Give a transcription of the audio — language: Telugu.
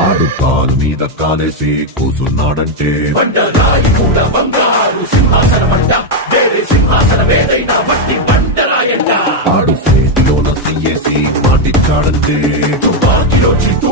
ఆడు కాలు మీద కాలేసి కూసున్నాడంటే బండరాయి కూడా బంగారు సింహాసనమంట, వేరే సింహాసనం వేరైనా మట్టి బండరాయంట. ఆడు చేతిలోన సీయేసి మాటిచ్చాడంటే తుపాకిలో చిత్తు